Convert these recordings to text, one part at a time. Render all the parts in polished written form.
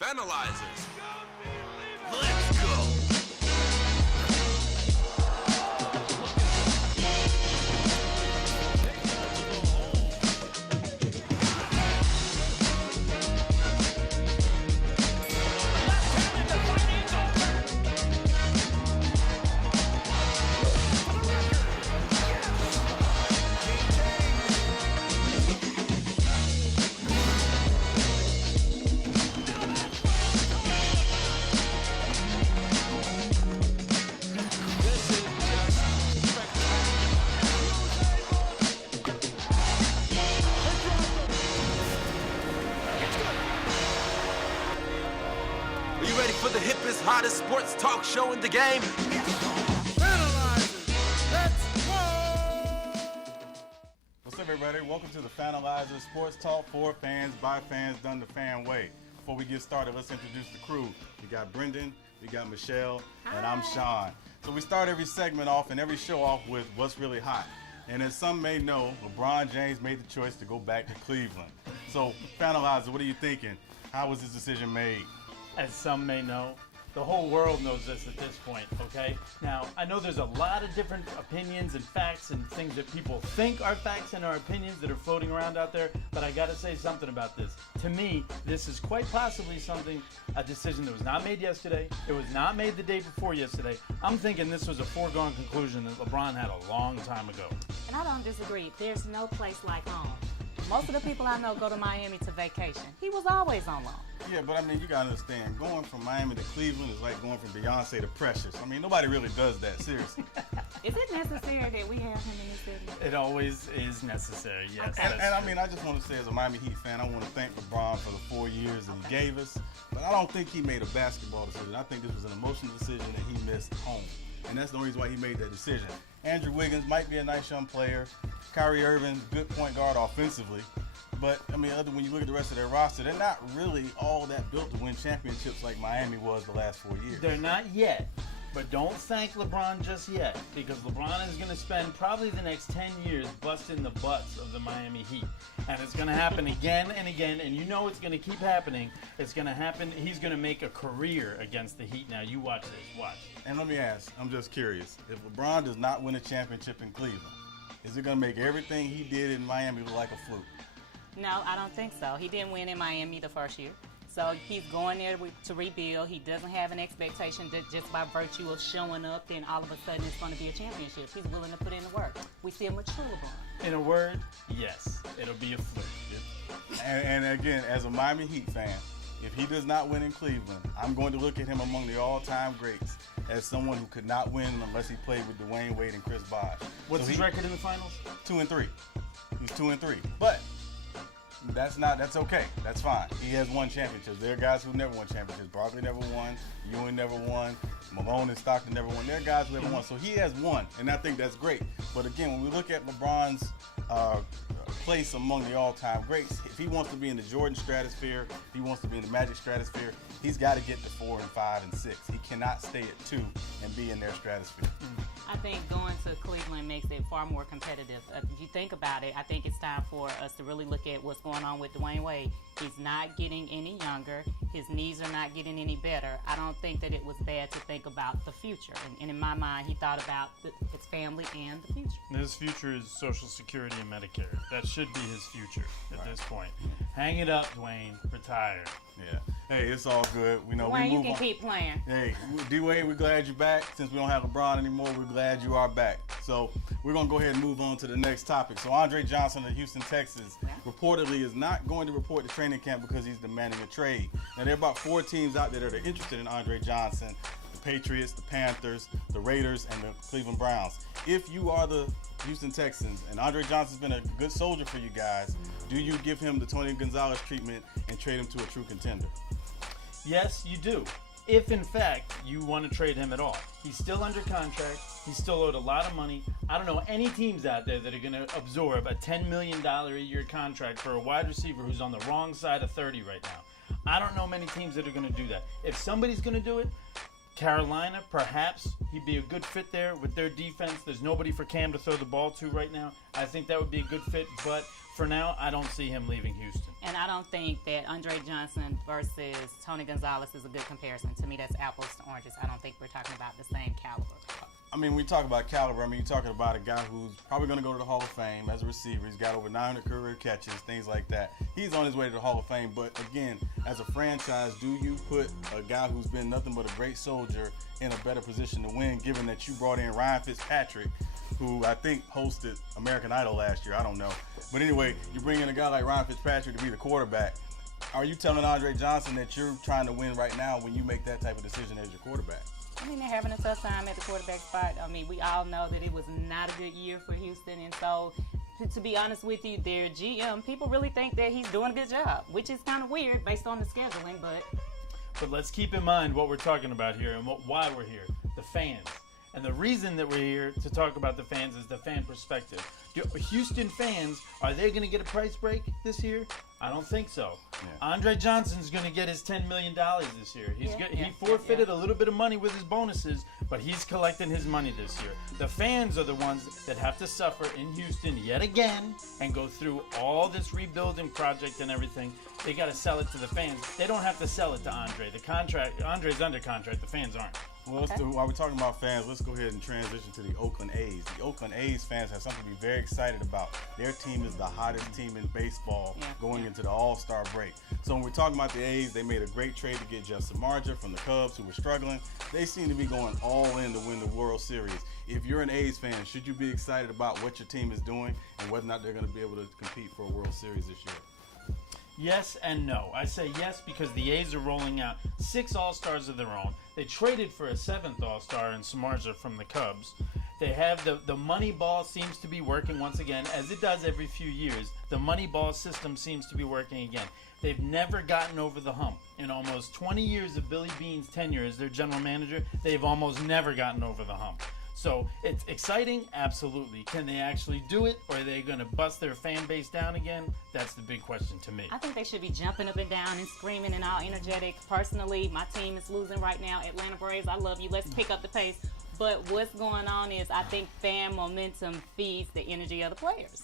Fanalyzers. Let's go. Are you ready for the hippest, hottest sports talk show in the game? Fanalyzers, let's go! What's up, everybody? Welcome to the Fanalyzers Sports Talk for fans, by fans, done the fan way. Before we get started, let's introduce the crew. We got Brendan, we got Michelle, and I'm Sean. So we start every segment off and every show off with what's really hot. And as some may know, LeBron James made the choice to go back to Cleveland. So, Fanalyzer, what are you thinking? How was this decision made? As some may know, the whole world knows this at this point, okay? Now, I know there's a lot of different opinions and facts and things that people think are facts and are opinions that are floating around out there, but I gotta say something about this. To me, this is quite possibly a decision that was not made yesterday. It was not made the day before yesterday. I'm thinking this was a foregone conclusion that LeBron had a long time ago. And I don't disagree. There's no place like home. Most of the people I know go to Miami to vacation. He was always on loan. Yeah, but I mean, you gotta understand, going from Miami to Cleveland is like going from Beyonce to Precious. I mean, nobody really does that, seriously. Is it necessary that we have him in the city? It always is necessary, yes. Okay. And I mean, I just want to say, as a Miami Heat fan, I want to thank LeBron for the 4 years that he gave us. But I don't think he made a basketball decision. I think this was an emotional decision that he missed home. And that's the only reason why he made that decision. Andrew Wiggins might be a nice young player. Kyrie Irving, good point guard offensively. But, I mean, when you look at the rest of their roster, they're not really all that built to win championships like Miami was the last 4 years. They're not yet, but don't thank LeBron just yet, because LeBron is going to spend probably the next 10 years busting the butts of the Miami Heat. And it's going to happen again and again, and you know it's going to keep happening. It's going to happen. He's going to make a career against the Heat. Now, you watch this. Watch. And let me ask, I'm just curious, if LeBron does not win a championship in Cleveland, is it going to make everything he did in Miami look like a fluke? No, I don't think so. He didn't win in Miami the first year. So he's going there to rebuild. He doesn't have an expectation that just by virtue of showing up, then all of a sudden it's going to be a championship. He's willing to put in the work. We see a mature LeBron. In a word, yes, it'll be a fluke. And again, as a Miami Heat fan, if he does not win in Cleveland, I'm going to look at him among the all-time greats as someone who could not win unless he played with Dwayne Wade and Chris Bosh. What's his record in the finals? 2-3. He's 2-3. But that's okay. That's fine. He has won championships. There are guys who never won championships. Barkley never won. Ewing never won. Malone and Stockton never won. There are guys who never won. So he has won, and I think that's great. But again, when we look at LeBron's place among the all-time greats, if he wants to be in the Jordan stratosphere, if he wants to be in the Magic stratosphere, he's got to get to 4 and 5 and 6. He cannot stay at 2 and be in their stratosphere. I think going to Cleveland makes it far more competitive. If you think about it, I think it's time for us to really look at what's going on with Dwayne Wade. He's not getting any younger. His knees are not getting any better. I don't think that it was bad to think about the future. And in my mind, he thought about his family and the future. His future is Social Security and Medicare. That should be his future at this point. Hang it up, Dwayne. Retire. Yeah. Hey, it's all good. We know Dwayne, we you move can on. keep playing. Hey, D-Wade, we're glad you're back. Since we don't have LeBron anymore, we're glad you are back. So we're going to go ahead and move on to the next topic. So Andre Johnson of Houston Texans reportedly is not going to report to training camp because he's demanding a trade. Now, there are about 4 teams out there that are interested in Andre Johnson: the Patriots, the Panthers, the Raiders, and the Cleveland Browns. If you are the Houston Texans and Andre Johnson's been a good soldier for you guys, do you give him the Tony Gonzalez treatment and trade him to a true contender? Yes, you do. If, in fact, you want to trade him at all. He's still under contract. He's still owed a lot of money. I don't know any teams out there that are going to absorb a $10 million a year contract for a wide receiver who's on the wrong side of 30 right now. I don't know many teams that are going to do that. If somebody's going to do it, Carolina, perhaps he'd be a good fit there with their defense. There's nobody for Cam to throw the ball to right now. I think that would be a good fit. But for now, I don't see him leaving Houston. And I don't think that Andre Johnson versus Tony Gonzalez is a good comparison. To me, that's apples to oranges. I don't think we're talking about the same caliber. I mean, we talk about caliber. I mean, you're talking about a guy who's probably going to go to the Hall of Fame as a receiver. He's got over 900 career catches, things like that. He's on his way to the Hall of Fame. But again, as a franchise, do you put a guy who's been nothing but a great soldier in a better position to win, given that you brought in Ryan Fitzpatrick, who I think hosted American Idol last year? I don't know. But anyway, you bring in a guy like Ryan Fitzpatrick to be the quarterback. Are you telling Andre Johnson that you're trying to win right now when you make that type of decision as your quarterback? I mean, they're having a tough time at the quarterback spot. I mean, we all know that it was not a good year for Houston. And so, to be honest with you, their GM, people really think that he's doing a good job, which is kind of weird based on the scheduling. But let's keep in mind what we're talking about here and why we're here, the fans. And the reason that we're here to talk about the fans is the fan perspective. Houston fans, are they going to get a price break this year? I don't think so. Yeah. Andre Johnson's going to get his $10 million this year. He forfeited a little bit of money with his bonuses, but he's collecting his money this year. The fans are the ones that have to suffer in Houston yet again and go through all this rebuilding project and everything. They got to sell it to the fans. They don't have to sell it to Andre. Andre's under contract. The fans aren't. Well, while we're talking about fans, let's go ahead and transition to the Oakland A's. The Oakland A's fans have something to be very excited about. Their team is the hottest team in baseball going into the All-Star break. So when we're talking about the A's, they made a great trade to get Justin Marger from the Cubs, who were struggling. They seem to be going all in to win the World Series. If you're an A's fan, should you be excited about what your team is doing and whether or not they're going to be able to compete for a World Series this year? Yes and no. I say yes because the A's are rolling out 6 All-Stars of their own. They traded for a 7th All-Star in Samardzija from the Cubs. They have the money ball seems to be working once again, as it does every few years. The money ball system seems to be working again. They've never gotten over the hump. In almost 20 years of Billy Beane's tenure as their general manager, they've almost never gotten over the hump. So it's exciting, absolutely. Can they actually do it, or are they going to bust their fan base down again? That's the big question to me. I think they should be jumping up and down and screaming and all energetic. Personally, my team is losing right now. Atlanta Braves, I love you. Let's pick up the pace. But what's going on is I think fan momentum feeds the energy of the players.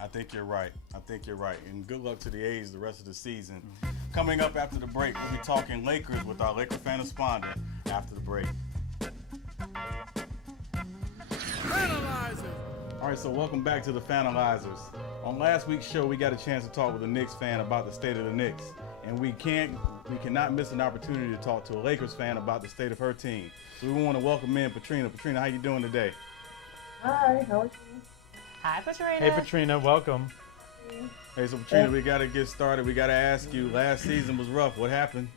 I think you're right. And good luck to the A's the rest of the season. Coming up after the break, we'll be talking Lakers with our Laker fan respondent after the break. Fanalyzers. All right, so welcome back to the Fanalyzers. On last week's show, we got a chance to talk with a Knicks fan about the state of the Knicks, and we cannot miss an opportunity to talk to a Lakers fan about the state of her team. So we want to welcome in Patrina. Patrina, how you doing today? Hi, how are you? Hi, Patrina. Hey, Patrina, welcome. Hey, so Patrina, we got to get started. We got to ask you, last season was rough. What happened?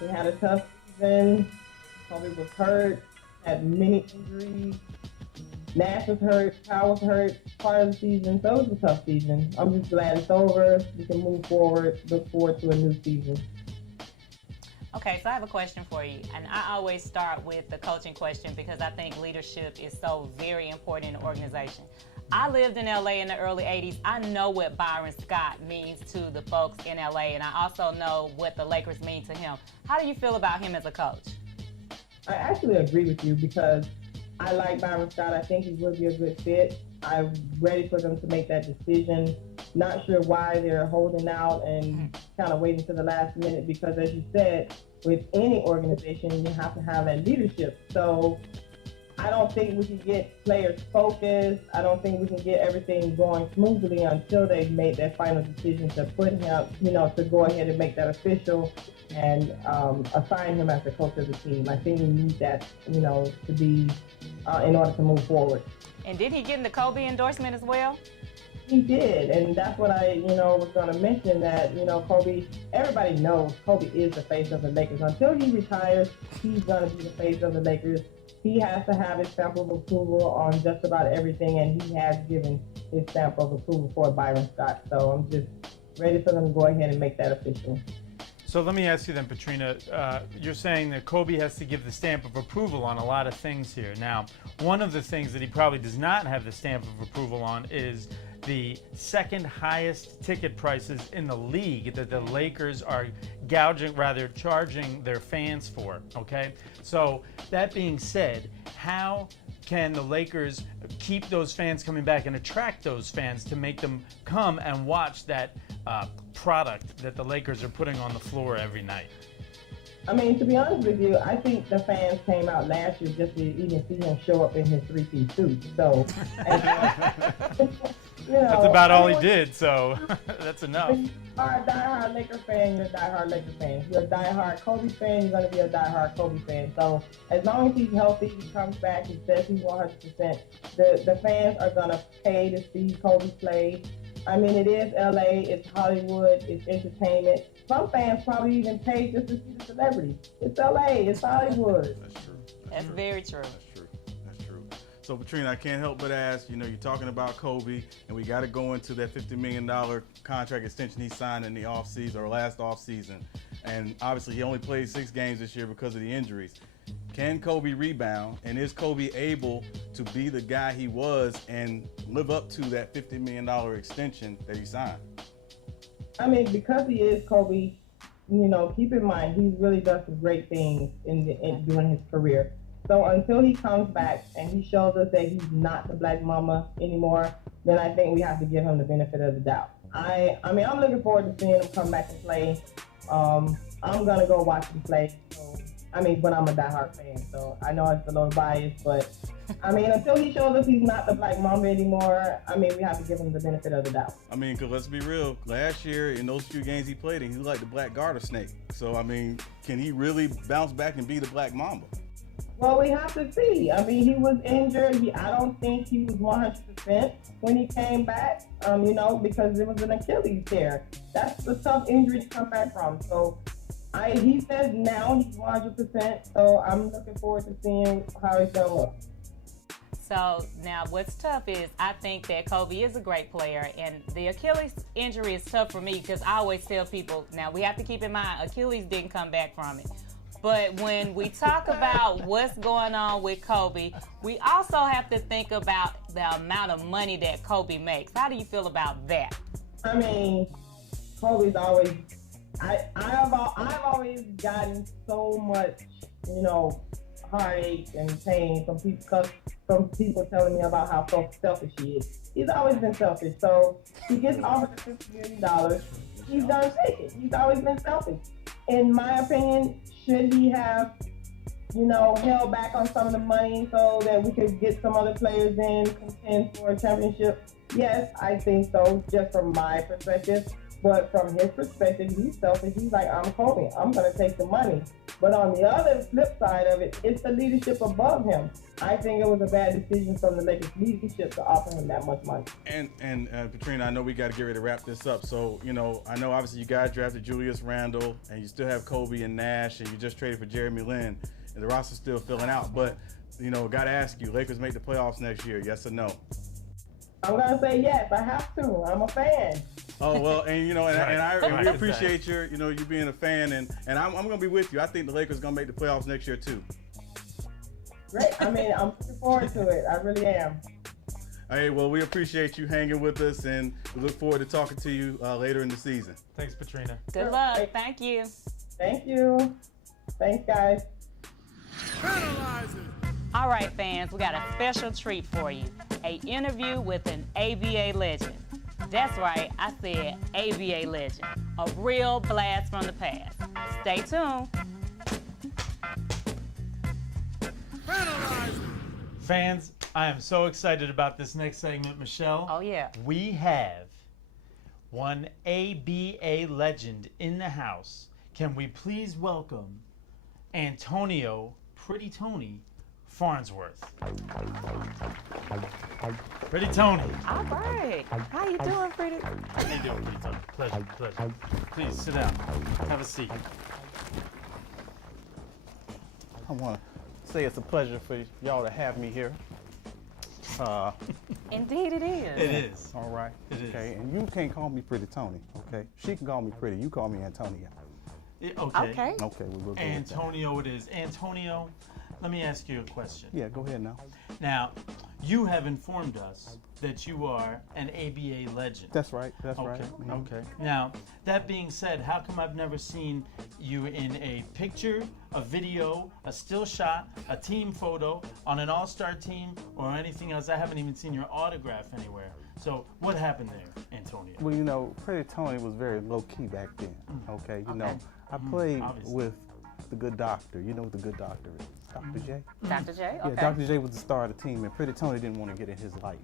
We had a tough season. Kobe was hurt, had many injuries. Nash was hurt, Powell was hurt part of the season, so it was a tough season. I'm just glad it's over. We can move forward, look forward to a new season. Okay, so I have a question for you, and I always start with the coaching question because I think leadership is so very important in an organization. I lived in LA in the early 80s. I know what Byron Scott means to the folks in LA, and I also know what the Lakers mean to him. How do you feel about him as a coach? I actually agree with you because I like Byron Scott. I think he would be a good fit. I'm ready for them to make that decision. Not sure why they're holding out and kind of waiting to the last minute because, as you said, with any organization, you have to have that leadership. So I don't think we can get players focused. I don't think we can get everything going smoothly until they've made that final decision to put him, to go ahead and make that official and assign him as the coach of the team. I think we need that, to be in order to move forward. And did he get the Kobe endorsement as well? He did, and that's what I, was going to mention that, Kobe, everybody knows Kobe is the face of the Lakers. Until he retires, he's going to be the face of the Lakers. He has to have his stamp of approval on just about everything, and he has given his stamp of approval for Byron Scott. So I'm just ready for them to go ahead and make that official. So let me ask you then, Patrina, you're saying that Kobe has to give the stamp of approval on a lot of things here. Now, one of the things that he probably does not have the stamp of approval on is the second highest ticket prices in the league that the Lakers are charging their fans for, okay? So that being said, how can the Lakers keep those fans coming back and attract those fans to make them come and watch that product that the Lakers are putting on the floor every night? I mean, to be honest with you, I think the fans came out last year just to even see him show up in his three-piece suit. So, That's about all he did, so that's enough. If you are a diehard Laker fan, you're a diehard Laker fan. If you're a diehard Kobe fan, you're going to be a diehard Kobe fan. So as long as he's healthy, he comes back, he says he's 100%, the fans are going to pay to see Kobe play. I mean, it is LA, it's Hollywood, it's entertainment. Some fans probably even pay just to see the celebrities. It's LA, it's Hollywood. That's true. That's very true. That's true. So, Patrina, I can't help but ask, you're talking about Kobe, and we got to go into that $50 million contract extension he signed in the offseason, or last offseason. And obviously, he only played 6 games this year because of the injuries. Can Kobe rebound, and is Kobe able to be the guy he was and live up to that $50 million extension that he signed? I mean, because he is Kobe, keep in mind, he's really done some great things during his career. So until he comes back and he shows us that he's not the Black Mamba anymore, then I think we have to give him the benefit of the doubt. I mean, I'm looking forward to seeing him come back and play. I'm going to go watch him play. But I'm a diehard fan, so I know it's a little biased, but I mean, until he shows us he's not the Black Mamba anymore, we have to give him the benefit of the doubt. Because let's be real, last year in those few games he played in, he was like the Black Garter Snake. So, can he really bounce back and be the Black Mamba? Well, we have to see. He was injured. I don't think he was 100% when he came back, because it was an Achilles tear. That's a tough injury to come back from. So, he says now he's 100%, so I'm looking forward to seeing how he's going to look. So now what's tough is I think that Kobe is a great player, and the Achilles injury is tough for me because I always tell people, now we have to keep in mind Achilles didn't come back from it. But when we talk about what's going on with Kobe, we also have to think about the amount of money that Kobe makes. How do you feel about that? Kobe's always... I've always gotten so much, heartache and pain from people telling me about how selfish he is. He's always been selfish. So he gets offered the $50 million. He's gonna take it. He's always been selfish. In my opinion, should he have, held back on some of the money so that we could get some other players in, contend for a championship? Yes, I think so, just from my perspective. But from his perspective, he's selfish. He's like, I'm Kobe. I'm going to take the money. But on the other flip side of it, it's the leadership above him. I think it was a bad decision from the Lakers leadership to offer him that much money. And Patrina, I know we got to get ready to wrap this up. So, I know obviously you guys drafted Julius Randle, and you still have Kobe and Nash, and you just traded for Jeremy Lin, and the roster's still filling out. But, got to ask you, Lakers make the playoffs next year, yes or no? I'm going to say yes. I have to. I'm a fan. Oh, well, and we appreciate your, you being a fan, and I'm going to be with you. I think the Lakers are going to make the playoffs next year too. Great. I'm looking forward to it. I really am. Hey, well, we appreciate you hanging with us, and we look forward to talking to you later in the season. Thanks, Patrina. Good luck. Thank you. Thank you. Thanks, guys. Fanalyzers. All right, fans, we got a special treat for you. An interview with an ABA legend. That's right, I said ABA legend. A real blast from the past. Stay tuned. Fanalyzers. Fans, I am so excited about this next segment, Michelle. Oh, yeah. We have one ABA legend in the house. Can we please welcome Antonio Pretty Tony Farnsworth. Pretty Tony. All right. How you doing, Pretty? How you doing, Pretty Tony? Pleasure. Please sit down. Have a seat. I want to say it's a pleasure for y'all to have me here. Indeed it is. It is. All right. It is. Okay, and you can't call me Pretty Tony, okay? She can call me Pretty. You call me Antonio. Okay. Okay. Okay, we'll go with that. Antonio it is. Antonio, let me ask you a question. Yeah, go ahead now. Now, you have informed us that you are an ABA legend. That's right. That's right. Okay. Okay. Now, that being said, how come I've never seen you in a picture, a video, a still shot, a team photo, on an all-star team, or anything else? I haven't even seen your autograph anywhere. So, what happened there, Antonio? Well, you know, Pretty Tony was very low-key back then, okay? You know, I played obviously. with the good doctor. You know what the good doctor is? Dr. J? Dr. J? Okay. Yeah, Dr. J was the star of the team, and Pretty Tony didn't want to get in his light.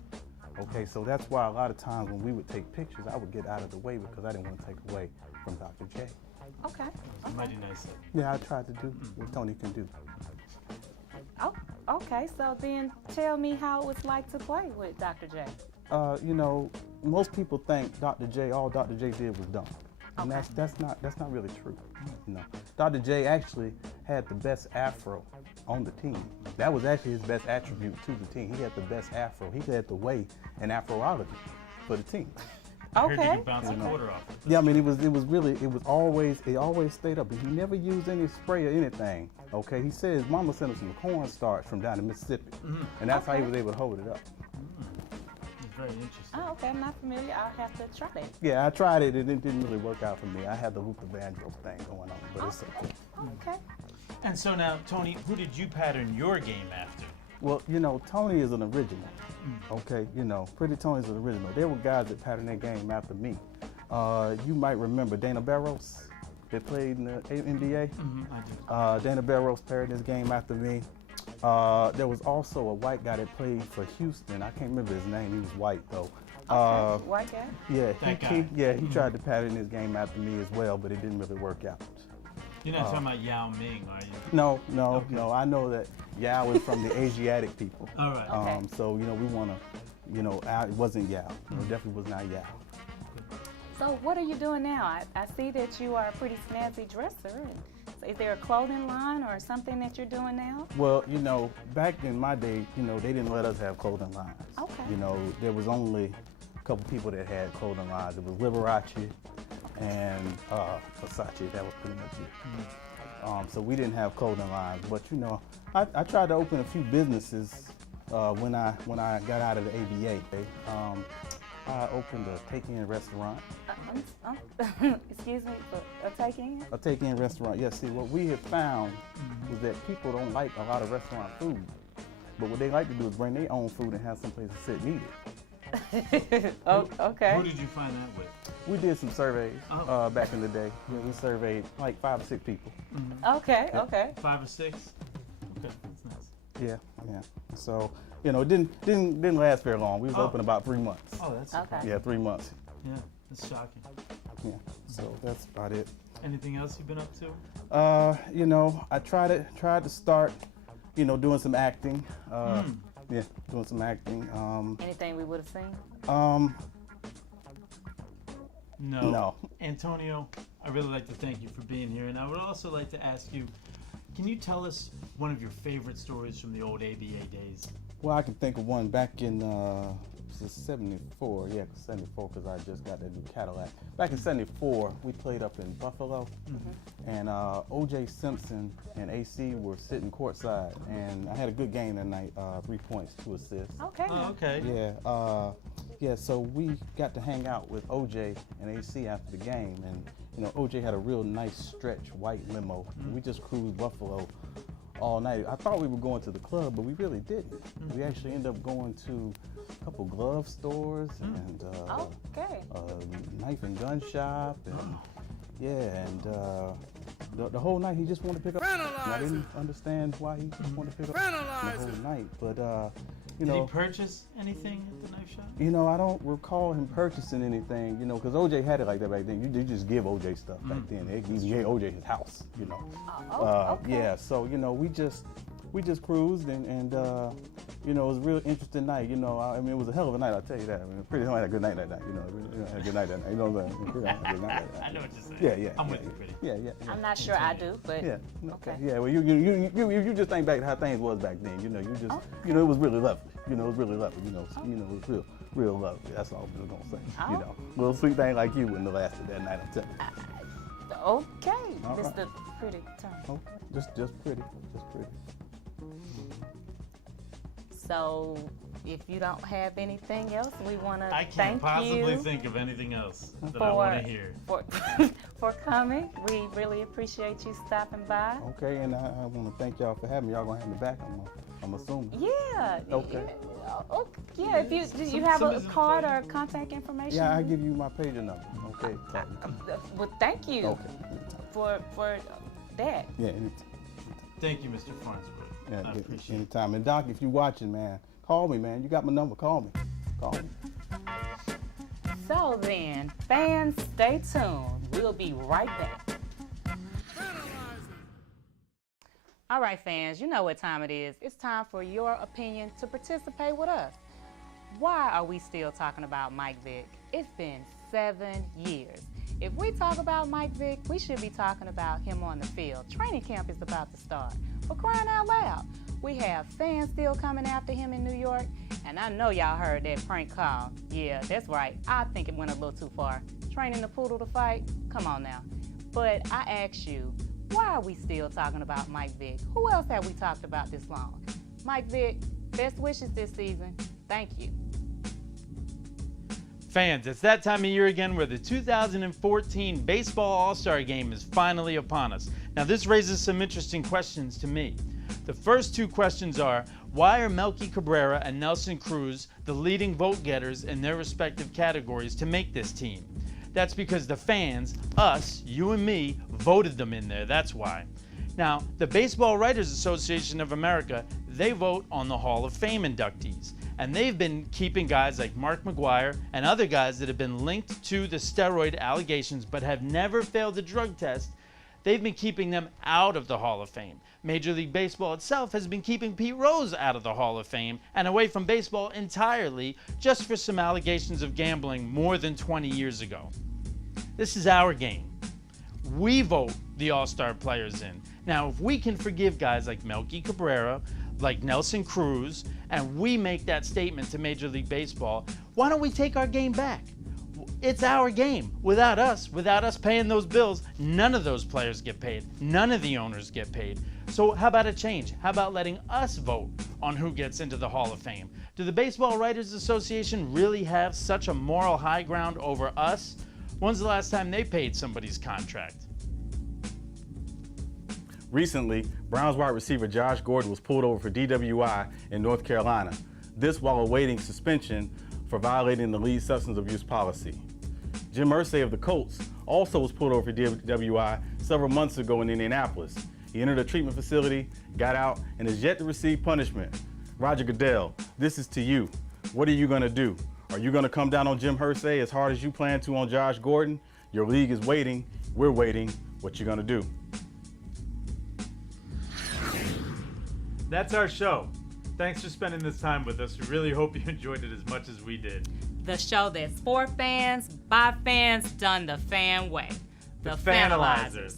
Okay, so that's why a lot of times when we would take pictures, I would get out of the way because I didn't want to take away from Dr. J. Okay. Mighty nice. Yeah, I tried to do what Tony can do. Oh, okay. So then tell me how it was like to play with Dr. J. You know, most people think Dr. J, all Dr. J did was dunk. And Okay. that's not really true. You know, Dr. J actually had the best afro on the team. That was actually his best attribute to the team. He had the best afro. He had the way and afroology for the team. I heard you Okay. could bounce a quarter off. Yeah, I mean, it always stayed up. He never used any spray or anything. Okay, he said his mama sent him some cornstarch from down in Mississippi, and that's how he was able to hold it up. It's very interesting. Oh, okay. I'm not familiar. I'll have to try that. Yeah, I tried it, and it didn't really work out for me. I had the Luther Vandross thing going on, but it's okay. Okay. And so now, Tony, who did you pattern your game after? Well, you know, Tony is an original. Okay, you know, Pretty Tony's an original. There were guys that patterned their game after me. You might remember Dana Barros that played in the NBA. I do. Dana Barros patterned his game after me. There was also a white guy that played for Houston. I can't remember his name. He was white though. Okay. White guy? Yeah, That guy. he tried to pattern his game after me as well, but it didn't really work out. You're not talking about Yao Ming, are you? No. I know that Yao is from the Asiatic people. All right. Okay. So, you know, we want to, you know, it wasn't Yao. You know, it definitely was not Yao. So what are you doing now? I see that you are a pretty snazzy dresser. And so is there a clothing line or something that you're doing now? Well, you know, back in my day, you know, they didn't let us have clothing lines. Okay. You know, there was only a couple people that had clothing lines. It was Liberace and Versace. That was pretty much it. So we didn't have clothing lines. But, you know, I tried to open a few businesses when I got out of the ABA. I opened a take-in restaurant. Excuse me, for a take-in? A take-in restaurant. Yeah, see, what we have found was that people don't like a lot of restaurant food. But what they like to do is bring their own food and have someplace to sit and eat it. Oh, okay. Who did you find that with? We did some surveys Oh. back in the day. Yeah, we surveyed like 5 or 6 people. Okay, okay. 5 or 6? Okay, that's nice. Yeah. So, you know, it didn't last very long. We was Oh. open about 3 months. Oh, that's Okay. Yeah, 3 months. Yeah, that's shocking. Yeah. So that's about it. Anything else you've been up to? You know, I tried to start, you know, doing some acting. Yeah, doing some acting. Anything we would have seen? No. No. Antonio, I really like to thank you for being here, and I would also like to ask you, can you tell us one of your favorite stories from the old ABA days? Well, I can think of one back in '74. Yeah, '74 because I just got that new Cadillac. Back in '74, we played up in Buffalo, and O.J. Simpson and AC were sitting courtside, and I had a good game that night. 3 points, 2 assists. Okay. Oh, okay. Yeah. So we got to hang out with O.J. and AC after the game, and you know, O.J. had a real nice stretch white limo. And we just cruised Buffalo all night. I thought we were going to the club, but we really didn't. We actually ended up going to a couple glove stores and Okay. a knife and gun shop, and the whole night he just wanted to pick up. And I didn't understand why he just wanted to pick up the whole night, but you Did know. he purchase anything at the knife shop? You know, I don't recall him purchasing anything, you know, because OJ had it like that back then. You just give OJ stuff back then. They gave OJ his house, you know. Okay. Yeah, so, you know, we just cruised and you know, it was a real interesting night. You know, I mean, it was a hell of a night, I'll tell you that. I mean, Pretty Tony had a good night that night, you know. Really had a good night that night, you know what I'm saying? Pretty Tony had a good night that night. I know what you're saying. Yeah. I'm with you, Pretty. Yeah. I'm not sure I do, but Yeah. Okay. Yeah. Well, you just think back to how things was back then. You know, you know, it was really lovely. You know, it was really lovely. You know, it was real lovely. That's all I'm just gonna say. You know, a little sweet thing like you wouldn't have lasted that night. I'm telling you. okay, All right. Mr. Pretty Tony. Oh, just pretty. So, if you don't have anything else, we want to I thank can't possibly you think of anything else that I want to hear. for coming. We really appreciate you stopping by. Okay, and I want to thank y'all for having me. Y'all gonna have me back, I'm assuming. Yeah. Okay. Yeah, if you have a card or contact information. Yeah, I give you my pager number. Okay. Well, thank you Okay. for that. Yeah, Thank you, Mr. Farnsworth. I appreciate it. anytime. And Doc, if you're watching, man, call me, man. You got my number. Call me. Call me. So then, fans, stay tuned. We'll be right back. All right, fans, you know what time it is. It's time for your opinion to participate with us. Why are we still talking about Mike Vick? It's been 7 years. If we talk about Mike Vick, we should be talking about him on the field. Training camp is about to start. For crying out loud. We have fans still coming after him in New York, and I know y'all heard that prank call. Yeah, that's right. I think it went a little too far. Training the poodle to fight? Come on now. But I ask you, why are we still talking about Mike Vick? Who else have we talked about this long? Mike Vick, best wishes this season. Thank you. Fans, it's that time of year again where the 2014 Baseball All-Star Game is finally upon us. Now, this raises some interesting questions to me. The first two questions are, why are Melky Cabrera and Nelson Cruz the leading vote getters in their respective categories to make this team? That's because the fans, us, you and me, voted them in there. That's why. Now, the Baseball Writers Association of America, they vote on the Hall of Fame inductees. And they've been keeping guys like Mark McGwire and other guys that have been linked to the steroid allegations but have never failed a drug test. They've been keeping them out of the Hall of Fame. Major League Baseball itself has been keeping Pete Rose out of the Hall of Fame and away from baseball entirely just for some allegations of gambling more than 20 years ago. This is our game. We vote the All-Star players in. Now, if we can forgive guys like Melky Cabrera, like Nelson Cruz, and we make that statement to Major League Baseball, why don't we take our game back? It's our game. Without us paying those bills, none of those players get paid. None of the owners get paid. So how about a change? How about letting us vote on who gets into the Hall of Fame? Do the Baseball Writers Association really have such a moral high ground over us? When's the last time they paid somebody's contract? Recently, Browns wide receiver Josh Gordon was pulled over for DWI in North Carolina. This while awaiting suspension for violating the league's substance abuse policy. Jim Irsay of the Colts also was pulled over for DWI several months ago in Indianapolis. He entered a treatment facility, got out, and is yet to receive punishment. Roger Goodell, this is to you. What are you going to do? Are you going to come down on Jim Irsay as hard as you plan to on Josh Gordon? Your league is waiting. We're waiting. What you going to do? That's our show. Thanks for spending this time with us. We really hope you enjoyed it as much as we did. The show that's for fans, by fans, done the fan way. The Fanalyzers.